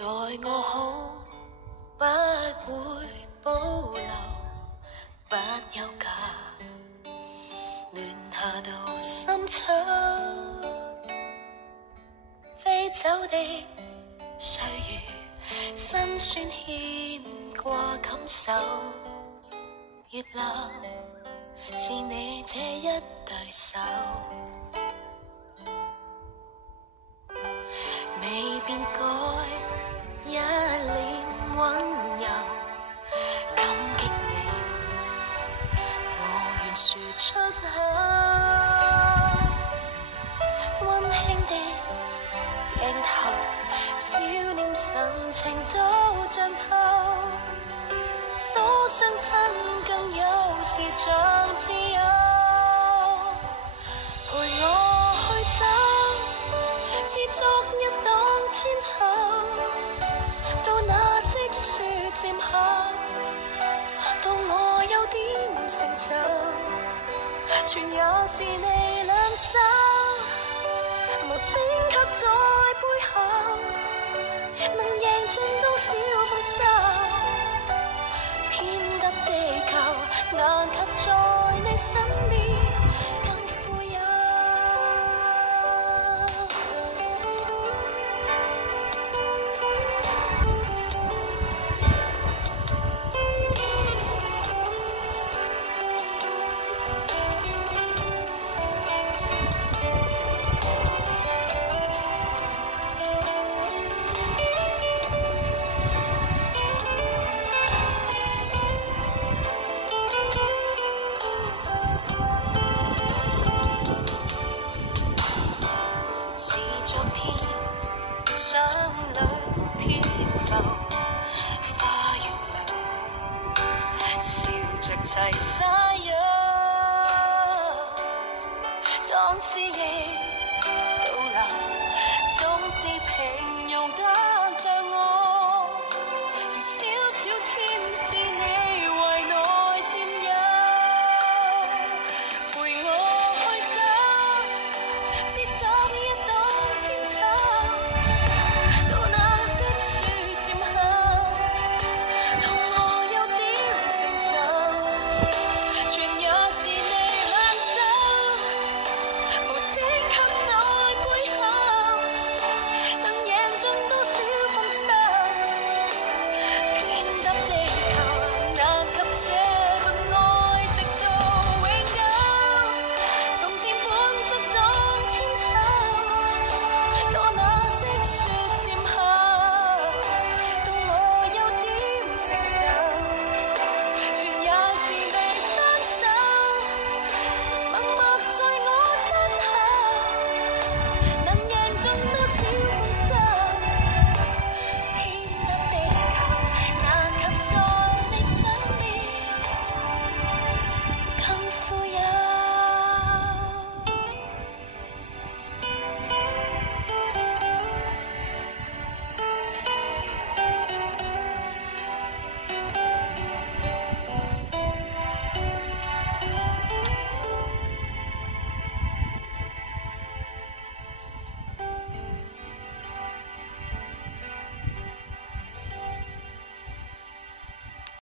待我好，不會保留，不休假，亂下到深秋，飛走的歲月，辛酸牽掛感受，越流似你這一對手，未變改一臉溫柔，感激你，我願說出口，溫馨的鏡頭，笑臉神情都像透，多相親更有時像自由，陪我去走，似昨日當天秋，到那積雪漸厚，到我有點成就，全也是你兩手，無聲卻在背後，能贏盡多少豐收，偏得地球難及在你身邊更富有。是昨天想裏漂浮，花園裏笑着齊心。